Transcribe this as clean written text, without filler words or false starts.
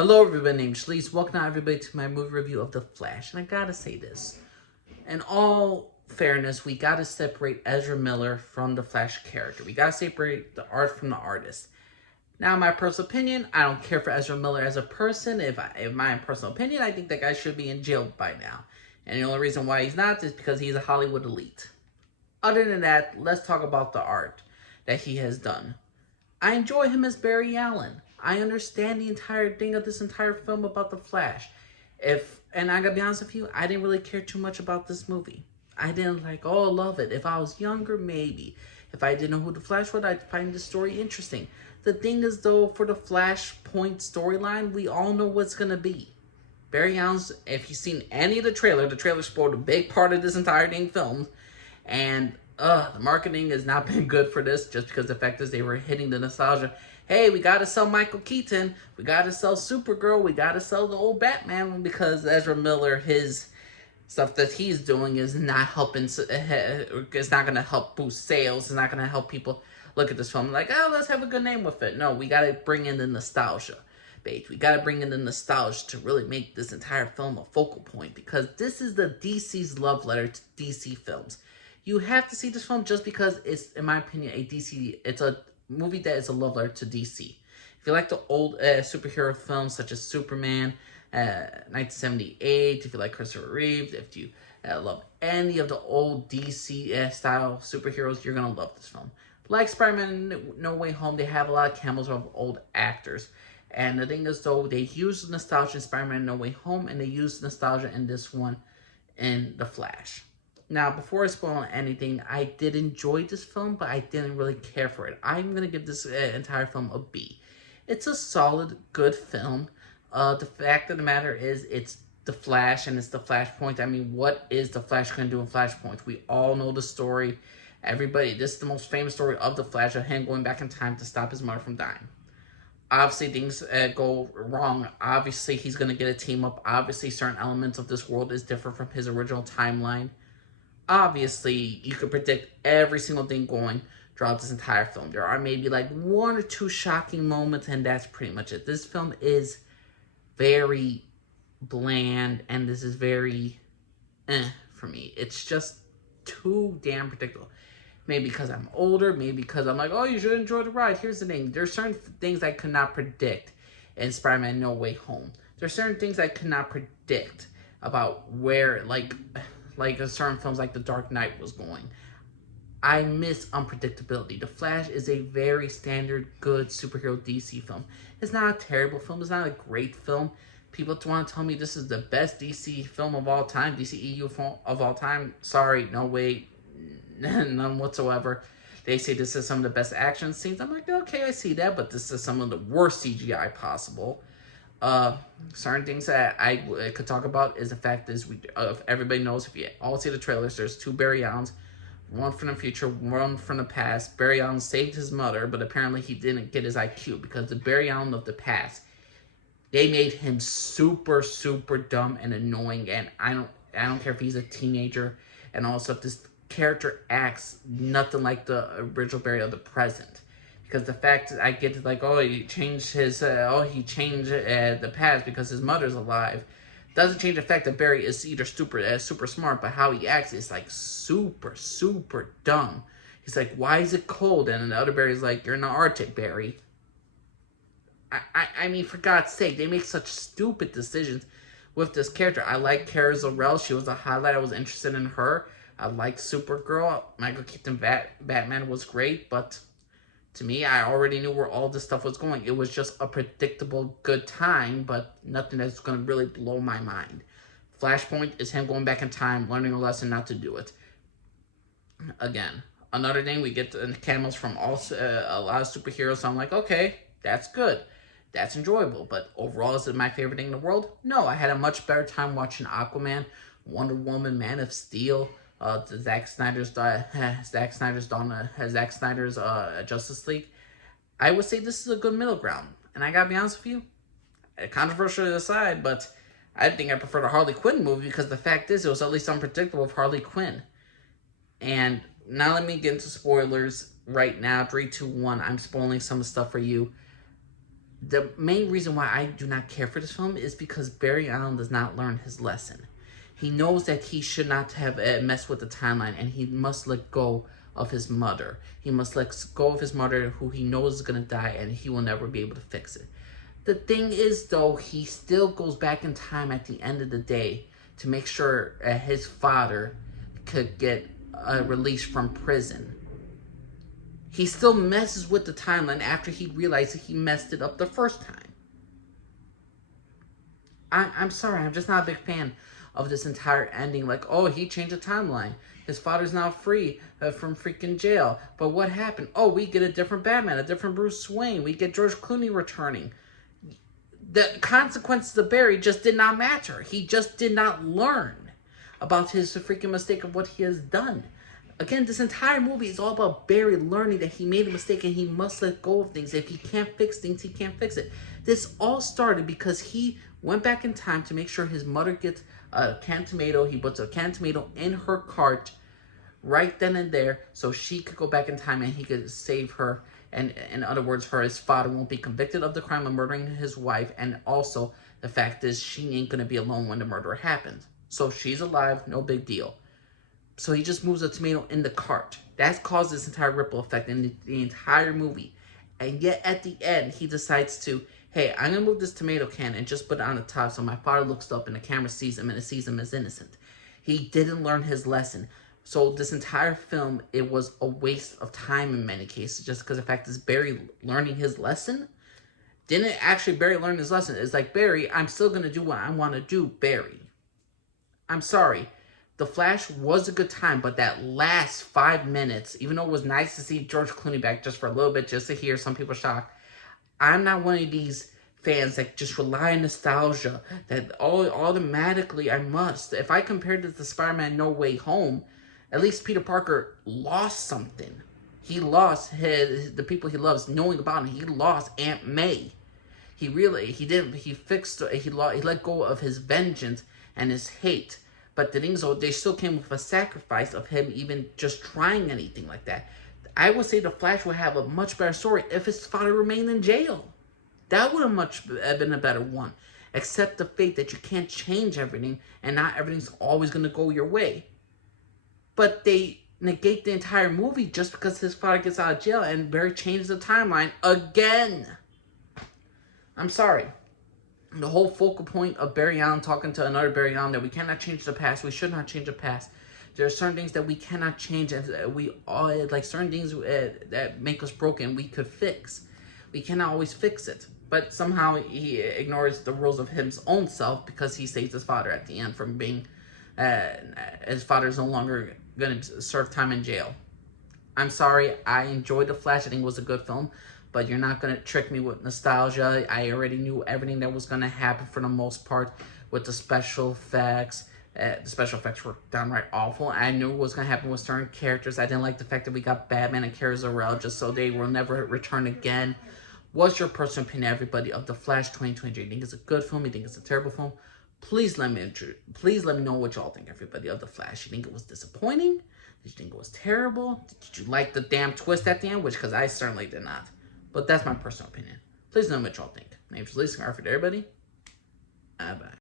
Hello everybody, named Shaleese. Welcome everybody to my movie review of The Flash. And I gotta say this. In all fairness, we gotta separate Ezra Miller from the Flash character. We gotta separate the art from the artist. Now, my personal opinion, I don't care for Ezra Miller as a person. In my personal opinion, I think that guy should be in jail by now. And the only reason why he's not is because he's a Hollywood elite. Other than that, let's talk about the art that he has done. I enjoy him as Barry Allen. I understand the entire thing of this entire film about the Flash. And I gotta be honest with you, I didn't really care too much about this movie. I didn't love it. If I was younger, maybe. If I didn't know who the Flash was, I'd find the story interesting. The thing is, though, for the Flashpoint storyline, we all know what's gonna be. Barry Allen's, if you've seen any of the trailer spoiled a big part of this entire dang film. And the marketing has not been good for this, just because the fact is they were hitting the nostalgia. Hey, we gotta sell Michael Keaton, we gotta sell Supergirl, we gotta sell the old Batman, because Ezra Miller, his stuff that he's doing is not helping, it's not gonna help boost sales, it's not gonna help people look at this film like, oh, let's have a good name with it. No, we gotta bring in the nostalgia. We gotta bring in the nostalgia to really make this entire film a focal point, because this is the DC's love letter to DC films. You have to see this film just because it's, in my opinion, it's a movie that is a love letter to DC. If you like the old superhero films such as Superman, 1978, if you like Christopher Reeve, if you love any of the old DC style superheroes, you're going to love this film. Like Spider-Man No Way Home, they have a lot of cameos of old actors. And the thing is, though, they use nostalgia in Spider-Man No Way Home, and they use nostalgia in this one in The Flash. Now, before I spoil anything, I did enjoy this film, but I didn't really care for it. I'm going to give this entire film a B. It's a solid, good film. The fact of the matter is, it's The Flash, and it's the Flashpoint. I mean, what is the Flash going to do in Flashpoint? We all know the story. Everybody, this is the most famous story of the Flash, of him going back in time to stop his mother from dying. Obviously, things go wrong. Obviously, he's going to get a team up. Obviously, certain elements of this world is different from his original timeline. Obviously, you could predict every single thing going throughout this entire film. There are maybe like one or two shocking moments, and that's pretty much it. This film is very bland, and this is very for me. It's just too damn predictable. Maybe because I'm older, maybe because I'm like, oh, you should enjoy the ride. Here's the thing. There's certain things I could not predict in Spider-Man No Way Home. There's certain things I could not predict about where, like certain films like The Dark Knight was going. I miss unpredictability. The Flash is a very standard, good superhero DC film. It's not a terrible film. It's not a great film. People want to tell me this is the best DC film of all time, DCEU film of all time. Sorry, no way, none whatsoever. They say this is some of the best action scenes. I'm like, okay, I see that, but this is some of the worst CGI possible. Certain things that I could talk about is the fact is everybody knows, if you all see the trailers, there's two Barry Allens, one from the future, one from the past. Barry Allen saved his mother, but apparently he didn't get his IQ, because the Barry Allen of the past, they made him super, super dumb and annoying, and I don't care if he's a teenager, and also if this character acts nothing like the original Barry of the present. Because the fact that I get to like, oh, he changed the past because his mother's alive, doesn't change the fact that Barry is either super smart, but how he acts is like super, super dumb. He's like, why is it cold? And the other Barry's like, you're in the Arctic, Barry. I mean, for God's sake, they make such stupid decisions with this character. I like Kara Zor-El. She was a highlight. I was interested in her. I like Supergirl. Michael Keaton Batman was great, but to me, I already knew where all this stuff was going. It was just a predictable good time, but nothing that's going to really blow my mind. Flashpoint is him going back in time, learning a lesson not to do it. Again, another thing, we get the cameos from a lot of superheroes, so I'm like, okay, that's good. That's enjoyable, but overall, is it my favorite thing in the world? No, I had a much better time watching Aquaman, Wonder Woman, Man of Steel, Zack Snyder's Justice League. I would say this is a good middle ground. And I gotta be honest with you, controversial aside, but I think I prefer the Harley Quinn movie, because the fact is, it was at least unpredictable with Harley Quinn. And now let me get into spoilers right now. 3, 2, 1. I'm spoiling some stuff for you. The main reason why I do not care for this film is because Barry Allen does not learn his lesson. He knows that he should not have messed with the timeline, and he must let go of his mother. He must let go of his mother, who he knows is going to die, and he will never be able to fix it. The thing is, though, he still goes back in time at the end of the day to make sure his father could get released from prison. He still messes with the timeline after he realizes he messed it up the first time. I'm sorry, I'm just not a big fan of this entire ending. Like, oh, he changed the timeline. His father's now free from freaking jail. But what happened? Oh, we get a different Batman, a different Bruce Wayne. We get George Clooney returning. The consequences of Barry just did not matter. He just did not learn about his freaking mistake of what he has done. Again, this entire movie is all about Barry learning that he made a mistake and he must let go of things. If he can't fix things, he can't fix it. This all started because he went back in time to make sure his mother gets a canned tomato. He puts a canned tomato in her cart right then and there so she could go back in time and he could save her. And in other words, his father won't be convicted of the crime of murdering his wife. And also, the fact is, she ain't going to be alone when the murder happens. So she's alive, no big deal. So he just moves a tomato in the cart. That's caused this entire ripple effect in the entire movie. And yet at the end, he decides to, hey, I'm going to move this tomato can and just put it on the top so my father looks up and the camera sees him and it sees him as innocent. He didn't learn his lesson. So this entire film, it was a waste of time in many cases, just because the fact is Barry learning his lesson didn't actually Barry learn his lesson. It's like, Barry, I'm still going to do what I want to do, Barry. I'm sorry. The Flash was a good time, but that last 5 minutes, even though it was nice to see George Clooney back just for a little bit, just to hear some people shocked, I'm not one of these fans that just rely on nostalgia, that automatically I must. If I compared it to Spider-Man No Way Home, at least Peter Parker lost something. He lost the people he loves knowing about him. He lost Aunt May. He let go of his vengeance and his hate. But the thing is, they still came with a sacrifice of him even just trying anything like that. I would say the Flash would have a much better story if his father remained in jail. That would have been a better one. Accept the fate that you can't change everything and not everything's always going to go your way. But they negate the entire movie just because his father gets out of jail and Barry changes the timeline again. I'm sorry. The whole focal point of Barry Allen talking to another Barry Allen that we cannot change the past. We should not change the past. There are certain things that we cannot change, and we all like certain things that make us broken. We could fix. We cannot always fix it, but somehow he ignores the rules of his own self because he saves his father at the end from being. His father is no longer going to serve time in jail. I'm sorry. I enjoyed The Flash. I think it was a good film. But you're not going to trick me with nostalgia. I already knew everything that was going to happen for the most part with the special effects. The special effects were downright awful. I knew what was going to happen with certain characters. I didn't like the fact that we got Batman and Kara Zor-El just so they will never return again. What's your personal opinion, everybody, of The Flash 2023? You think it's a good film? You think it's a terrible film? Please let me know what y'all think, everybody, of The Flash. You think it was disappointing? Did you think it was terrible? Did you like the damn twist at the end? Because I certainly did not. But that's my personal opinion. Please know what y'all think. My name's Lee Scarford, everybody. Bye-bye.